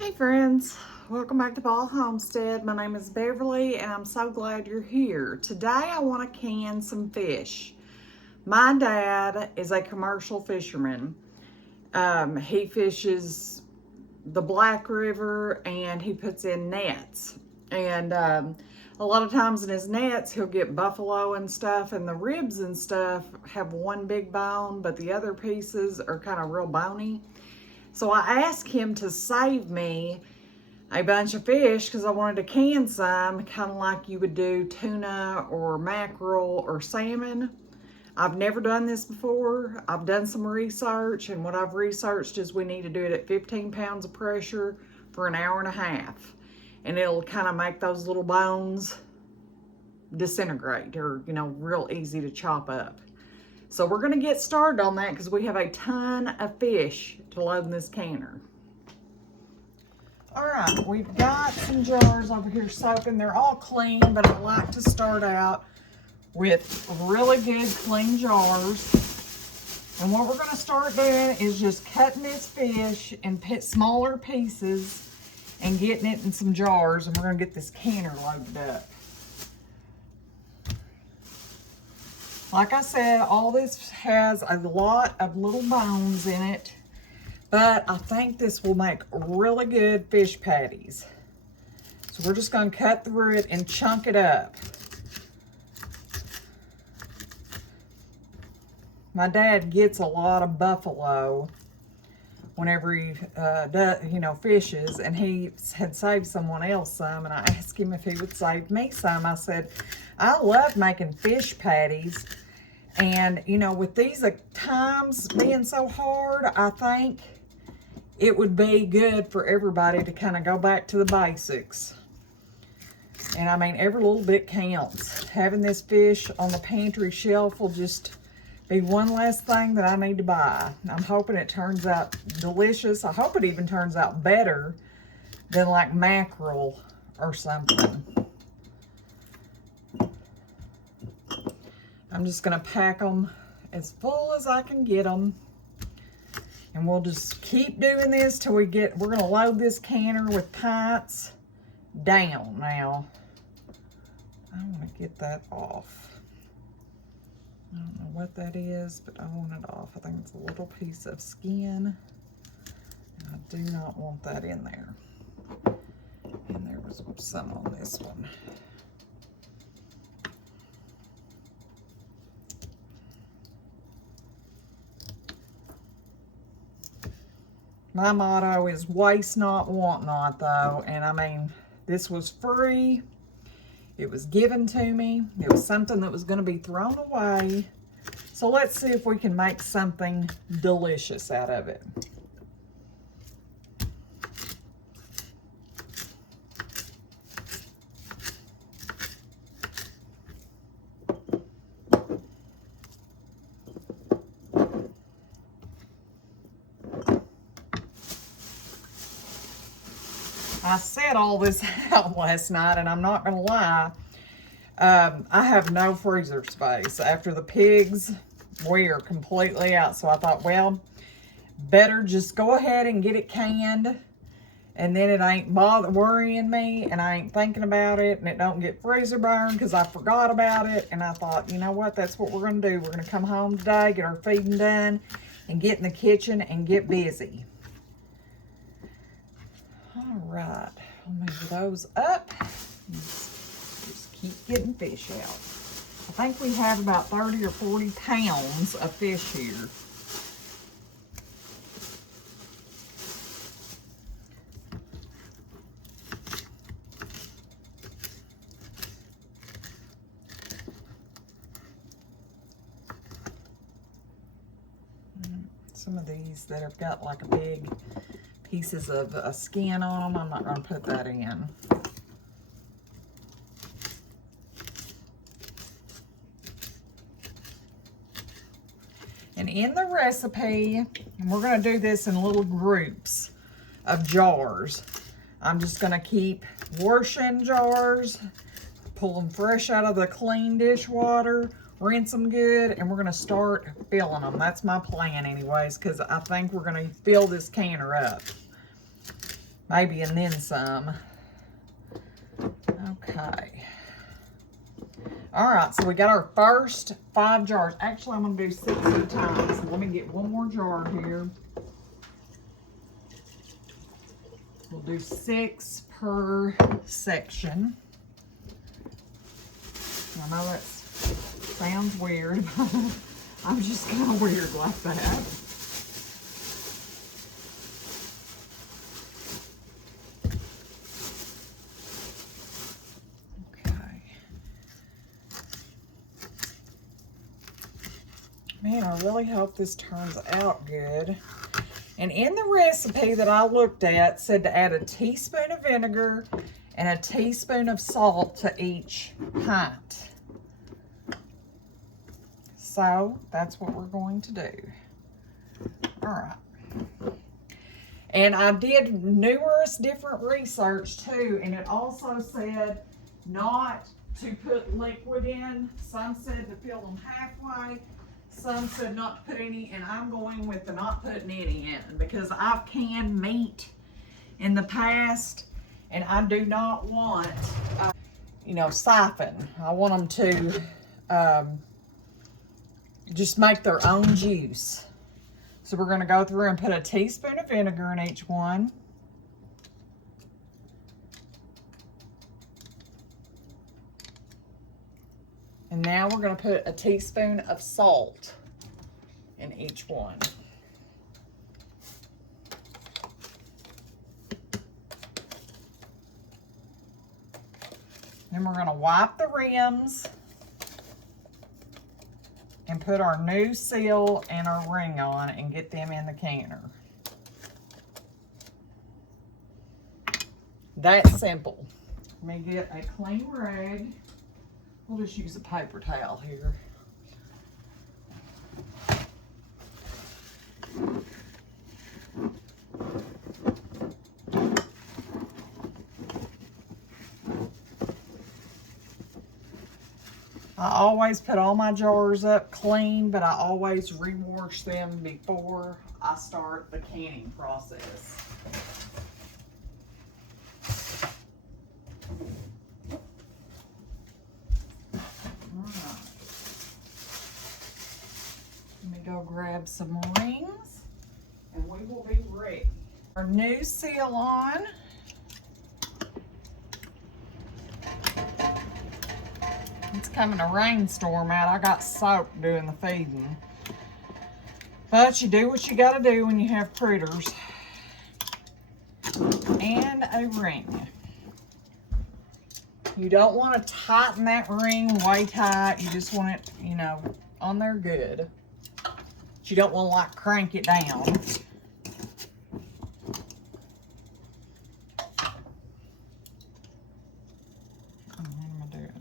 Hey friends, welcome back to Ball Homestead. My name is Beverly and I'm so glad you're here. Today I want to can some fish. My dad is a commercial fisherman. He fishes the Black River and he puts in nets. And a lot of times in his nets he'll get buffalo and stuff, and the ribs and stuff have one big bone, but the other pieces are kind of real bony. So I asked him to save me a bunch of fish because I wanted to can some, kind of like you would do tuna or mackerel or salmon. I've never done this before. I've done some research, and what I've researched is we need to do it at 15 pounds of pressure for an hour and a half. And it'll kind of make those little bones disintegrate, or, real easy to chop up. So we're going to get started on that because we have a ton of fish to load in this canner. All right, we've got some jars over here soaking. They're all clean, but I like to start out with really good clean jars. And what we're going to start doing is just cutting this fish in smaller pieces and getting it in some jars, and we're going to get this canner loaded up. Like I said, all this has a lot of little bones in it, but I think this will make really good fish patties. So we're just going to cut through it and chunk it up. My dad gets a lot of buffalo whenever he fishes, and he had saved someone else some, and I asked him if he would save me some. I said, I love making fish patties, and with these times being so hard, I think it would be good for everybody to kind of go back to the basics. And I mean, every little bit counts. Having this fish on the pantry shelf will just be one less thing that I need to buy. I'm hoping it turns out delicious. I hope it even turns out better than like mackerel or something. I'm just gonna pack them as full as I can get them. And we'll just keep doing this till we're gonna load this canner with pints down now. I wanna get that off. I don't know what that is, but I want it off. I think it's a little piece of skin. And I do not want that in there. And there was some on this one. My motto is waste not, want not, though. And I mean, this was free. It was given to me. It was something that was going to be thrown away. So let's see if we can make something delicious out of it. I said all this out last night, and I'm not going to lie. I have no freezer space. After the pigs, we are completely out. So I thought, well, better just go ahead and get it canned. And then it ain't worrying me, and I ain't thinking about it, and it don't get freezer burned because I forgot about it. And I thought, you know what? That's what we're going to do. We're going to come home today, get our feeding done, and get in the kitchen and get busy. All right, I'll move those up. Just keep getting fish out. I think we have about 30 or 40 pounds of fish here. Some of these that have got like a big pieces of skin on them, I'm not going to put that in. And in the recipe, and we're going to do this in little groups of jars. I'm just going to keep washing jars, pull them fresh out of the clean dishwater, rinse them good, and we're going to start filling them. That's my plan anyways, because I think we're going to fill this canner up. maybe, and then some. Okay. All right, so we got our first 5 jars. Actually, I'm going to do 6 at a time. So let me get one more jar here. We'll do 6 per section. I know that sounds weird, but I'm just kind of weird like that. Man, I really hope this turns out good. And in the recipe that I looked at, it said to add a teaspoon of vinegar and a teaspoon of salt to each pint. So that's what we're going to do. All right. And I did numerous different research too, and it also said not to put liquid in. Some said to fill them halfway. Some said not to put any, and I'm going with the not putting any in because I've canned meat in the past, and I do not want, you know, siphon. I want them to just make their own juice. So we're going to go through and put a teaspoon of vinegar in each one. And now we're going to put a teaspoon of salt in each one. Then we're going to wipe the rims and put our new seal and our ring on and get them in the canner. That's simple. Let me get a clean rag. We'll just use a paper towel here. I always put all my jars up clean, but I always rewash them before I start the canning process. Go grab some rings and we will be ready. Our new seal on. It's coming a rainstorm out. I got soaked doing the feeding. But you do what you gotta do when you have critters. And a ring. You don't want to tighten that ring way tight. You just want it, you know, on there good. You don't want to like crank it down. What am I doing?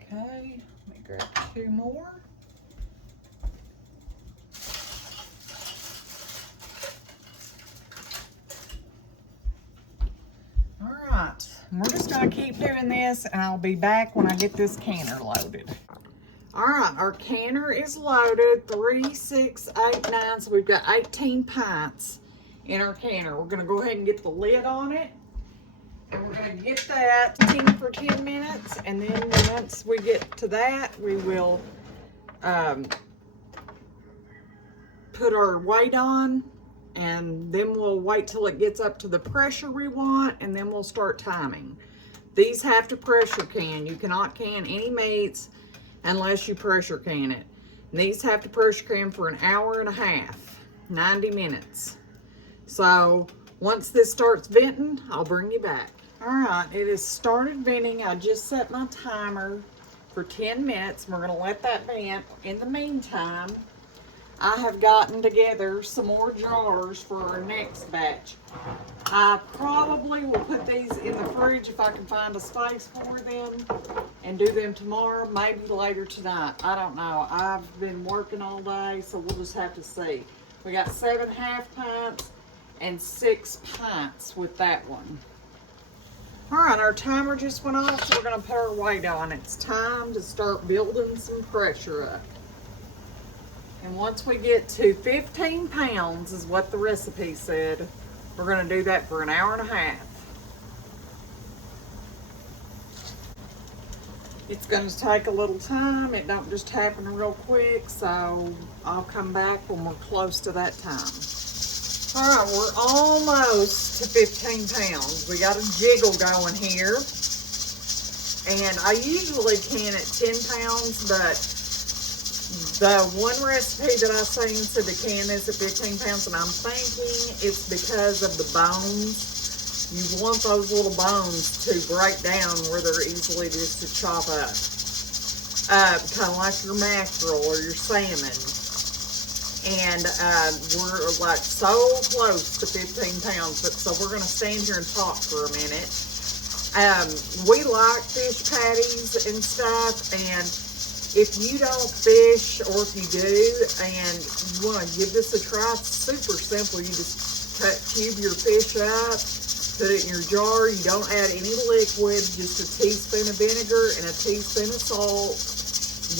Okay, let me grab 2 more. All right, we're just going to keep doing this, and I'll be back when I get this canner loaded. All right, our canner is loaded, 3, 6, 8, 9, so we've got 18 pints in our canner. We're gonna go ahead and get the lid on it, and we're gonna get that steam for 10 minutes, and then once we get to that, we will put our weight on, and then we'll wait till it gets up to the pressure we want, and then we'll start timing. These have to pressure can. You cannot can any meats unless you pressure can it. And these have to pressure can for an hour and a half, 90 minutes. So once this starts venting, I'll bring you back. All right, it has started venting. I just set my timer for 10 minutes. We're gonna let that vent. In the meantime, I have gotten together some more jars for our next batch. I probably will put these in the fridge if I can find a space for them and do them tomorrow, maybe later tonight. I don't know. I've been working all day, so we'll just have to see. We got 7 half pints and 6 pints with that one. All right, our timer just went off, so we're gonna put our weight on. It's time to start building some pressure up. And once we get to 15 pounds is what the recipe said, We're going to do that for an hour and a half. It's going to take a little time. It don't just happen real quick, so I'll come back when we're close to that time. All right, we're almost to 15 pounds. We got a jiggle going here. And I usually can at 10 pounds, but the one recipe that I seen said to can this at 15 pounds, and I'm thinking it's because of the bones. You want those little bones to break down where they're easily just to chop up. Kind of like your mackerel or your salmon. And we're like so close to 15 pounds, but so we're going to stand here and talk for a minute. We like fish patties and stuff, and if you don't fish, or if you do, and you want to give this a try, it's super simple. You just cube your fish up, put it in your jar. You don't add any liquid, just a teaspoon of vinegar and a teaspoon of salt.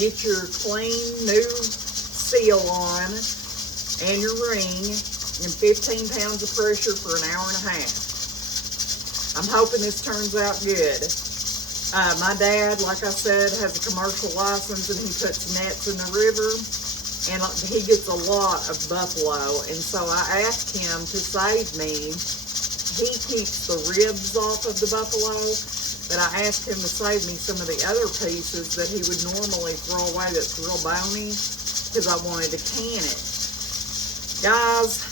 Get your clean new seal on and your ring, and 15 pounds of pressure for an hour and a half. I'm hoping this turns out good. My dad, like I said, has a commercial license, and he puts nets in the river, and he gets a lot of buffalo, and so I asked him to save me. He keeps the ribs off of the buffalo, but I asked him to save me some of the other pieces that he would normally throw away that's real bony, because I wanted to can it. Guys,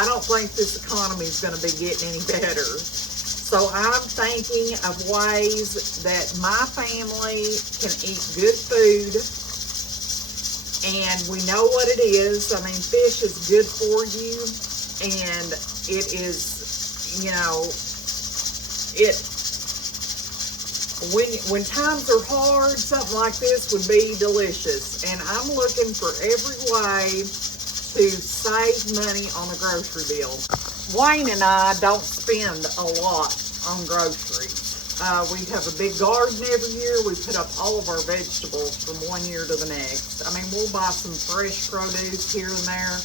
I don't think this economy is going to be getting any better. So I'm thinking of ways that my family can eat good food, and we know what it is. I mean, fish is good for you, and it is, you know, when times are hard, something like this would be delicious. And I'm looking for every way to save money on the grocery bill. Wayne and I don't spend a lot on groceries. We have a big garden every year. We put up all of our vegetables from one year to the next. I mean, we'll buy some fresh produce here and there,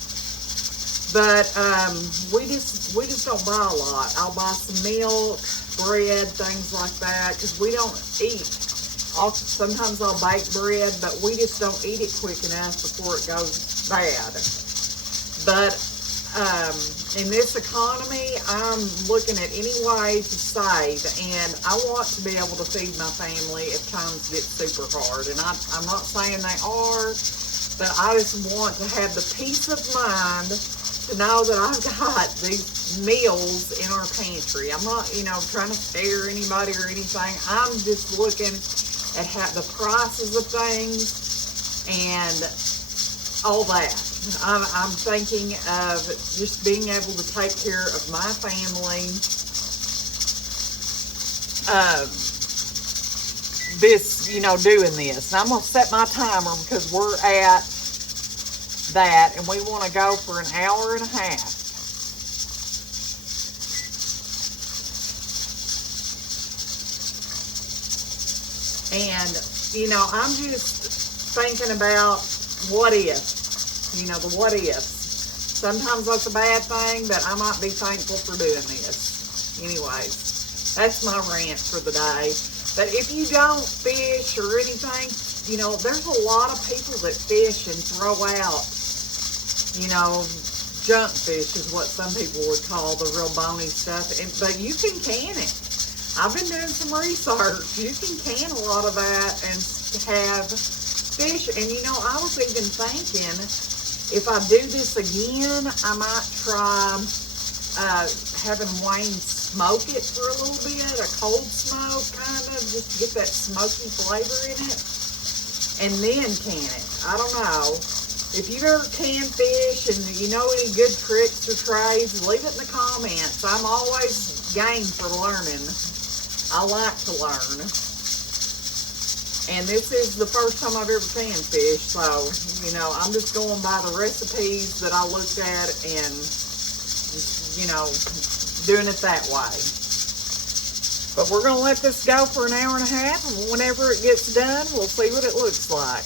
but we just don't buy a lot. I'll buy some milk, bread, things like that, because we don't eat. Sometimes I'll bake bread, but we just don't eat it quick enough before it goes bad. But in this economy, I'm looking at any way to save, and I want to be able to feed my family if times get super hard. And I'm not saying they are, but I just want to have the peace of mind to know that I've got these meals in our pantry. I'm not, trying to scare anybody or anything. I'm just looking at the prices of things and all that. I'm thinking of just being able to take care of my family. Doing this. And I'm going to set my timer because we're at that, and we want to go for an hour and a half. And, I'm just thinking about what if. The what ifs. Sometimes that's a bad thing, but I might be thankful for doing this. Anyways, that's my rant for the day. But if you don't fish or anything, there's a lot of people that fish and throw out, junk fish is what some people would call the real bony stuff. But you can can it. I've been doing some research. You can can a lot of that and have fish. And I was even thinking, if I do this again, I might try having Wayne smoke it for a little bit, a cold smoke kind of, just to get that smoky flavor in it, and then can it. I don't know. If you've ever canned fish and you know any good tricks or trays, leave it in the comments. I'm always game for learning. I like to learn. And this is the first time I've ever canned fish, so, I'm just going by the recipes that I looked at and, doing it that way. But we're going to let this go for an hour and a half, and whenever it gets done, we'll see what it looks like.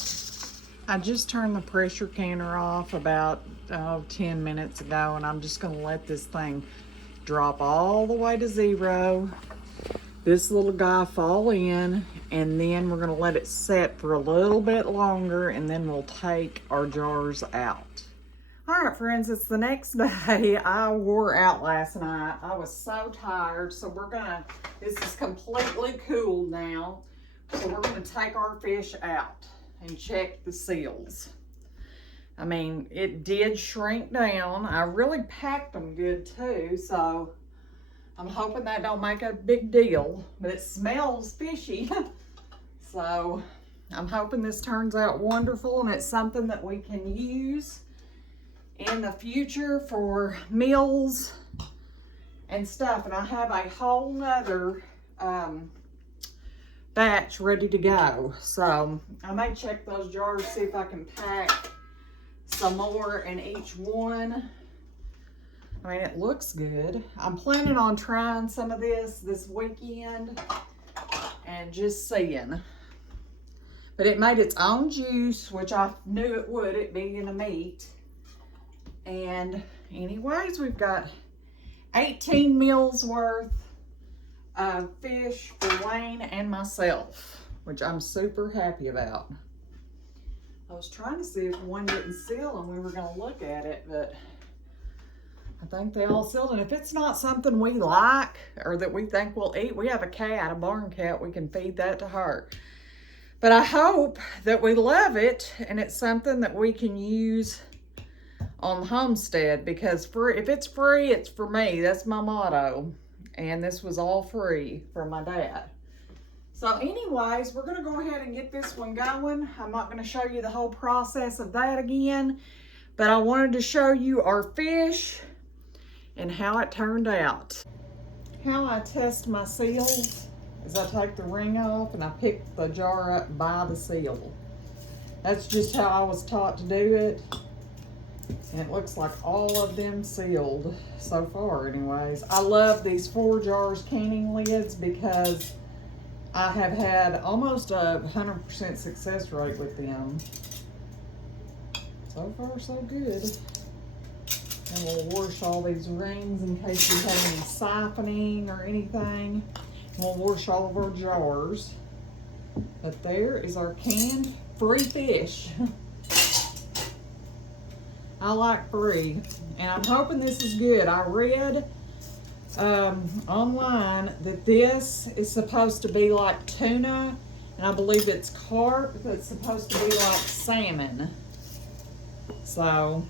I just turned the pressure canner off about 10 minutes ago, and I'm just going to let this thing drop all the way to 0. This little guy fall in, and then we're gonna let it set for a little bit longer, and then we'll take our jars out. All right, friends, it's the next day. I wore out last night. I was so tired, so this is completely cooled now. So we're gonna take our fish out and check the seals. I mean, it did shrink down. I really packed them good too, so I'm hoping that don't make a big deal, but it smells fishy. So I'm hoping this turns out wonderful and it's something that we can use in the future for meals and stuff. And I have a whole nother batch ready to go. So I may check those jars, see if I can pack some more in each one. I mean, it looks good. I'm planning on trying some of this weekend and just seeing. But it made its own juice, which I knew it would, it being a meat. And anyways, we've got 18 meals worth of fish for Wayne and myself, which I'm super happy about. I was trying to see if one didn't seal and we were going to look at it, but I think they all sealed. And if it's not something we like or that we think we'll eat, we have a cat, a barn cat, we can feed that to her. But I hope that we love it and it's something that we can use on the homestead, because if it's free, it's for me. That's my motto. And this was all free from my dad. So anyways, we're going to go ahead and get this one going. I'm not going to show you the whole process of that again, but I wanted to show you our fish and how it turned out. How I test my seals is I take the ring off and I pick the jar up by the seal. That's just how I was taught to do it. And it looks like all of them sealed so far anyways. I love these 4 jars canning lids because I have had almost a 100% success rate with them. So far, so good. And we'll wash all these rings in case we have any siphoning or anything. We'll wash all of our jars. But there is our canned free fish. I like free, and I'm hoping this is good. I read online that this is supposed to be like tuna, and I believe it's carp that's supposed to be like salmon. So,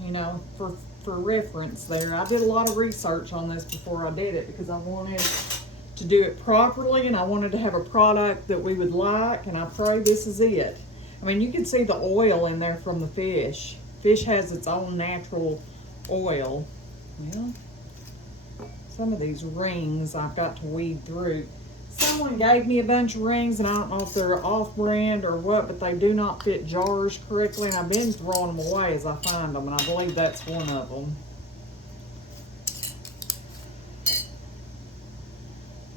you know, for reference there. I did a lot of research on this before I did it because I wanted to do it properly and I wanted to have a product that we would like, and I pray this is it. I mean, you can see the oil in there from the fish. Fish has its own natural oil. Well, some of these rings I've got to weed through. Someone gave me a bunch of rings, and I don't know if they're off-brand or what, but they do not fit jars correctly, and I've been throwing them away as I find them, and I believe that's one of them.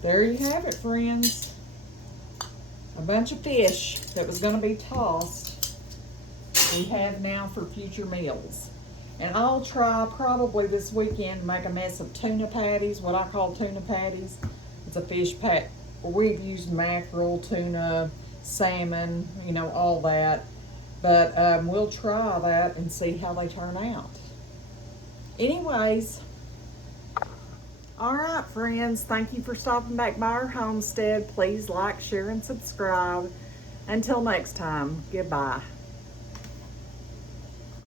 There you have it, friends. A bunch of fish that was going to be tossed we have now for future meals. And I'll try probably this weekend to make a mess of tuna patties, what I call tuna patties. It's a fish pat. We've used mackerel, tuna, salmon, you know, all that. But we'll try that and see how they turn out. Anyways, all right, friends, thank you for stopping back by our homestead. Please like, share, and subscribe. Until next time, goodbye.